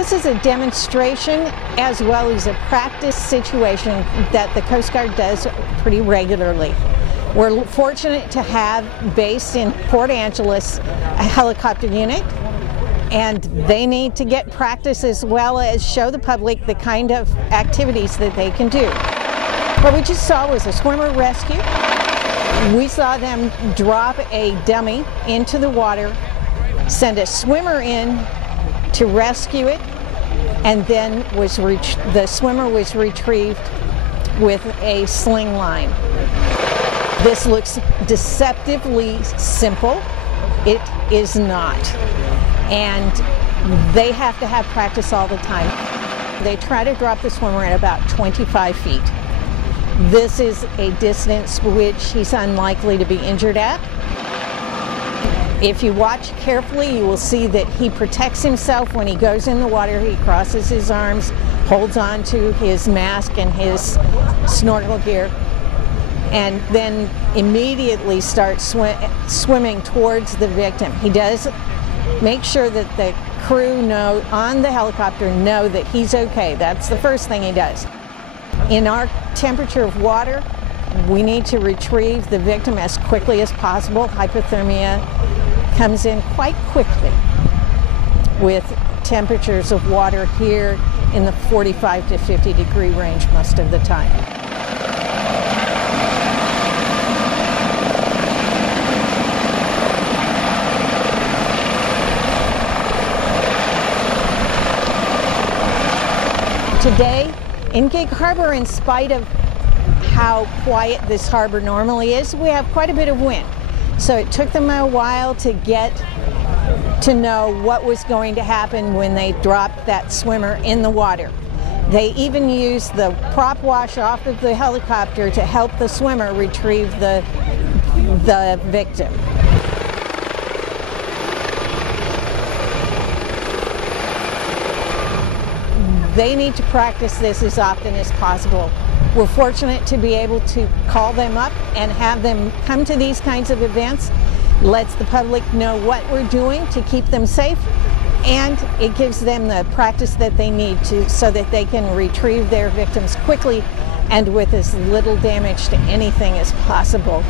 This is a demonstration as well as a practice situation that the Coast Guard does pretty regularly. We're fortunate to have based in Port Angeles a helicopter unit, and they need to get practice as well as show the public the kind of activities that they can do. What we just saw was a swimmer rescue. We saw them drop a dummy into the water, send a swimmer in to rescue it, and then the swimmer was retrieved with a sling line. This looks deceptively simple. It is not. And they have to have practice all the time. They try to drop the swimmer at about 25 feet. This is a distance which he's unlikely to be injured at. If you watch carefully, you will see that he protects himself when he goes in the water. He crosses his arms, holds on to his mask and his snorkel gear, and then immediately starts swimming towards the victim. He does make sure that the crew on the helicopter know that he's okay. That's the first thing he does. In our temperature of water, we need to retrieve the victim as quickly as possible. Hypothermia comes in quite quickly with temperatures of water here in the 45 to 50 degree range most of the time. Today in Gig Harbor, in spite of how quiet this harbor normally is, we have quite a bit of wind. So it took them a while to get to know what was going to happen when they dropped that swimmer in the water. They even used the prop wash off of the helicopter to help the swimmer retrieve the victim. They need to practice this as often as possible. We're fortunate to be able to call them up and have them come to these kinds of events. Lets the public know what we're doing to keep them safe, and it gives them the practice that they need so that they can retrieve their victims quickly and with as little damage to anything as possible.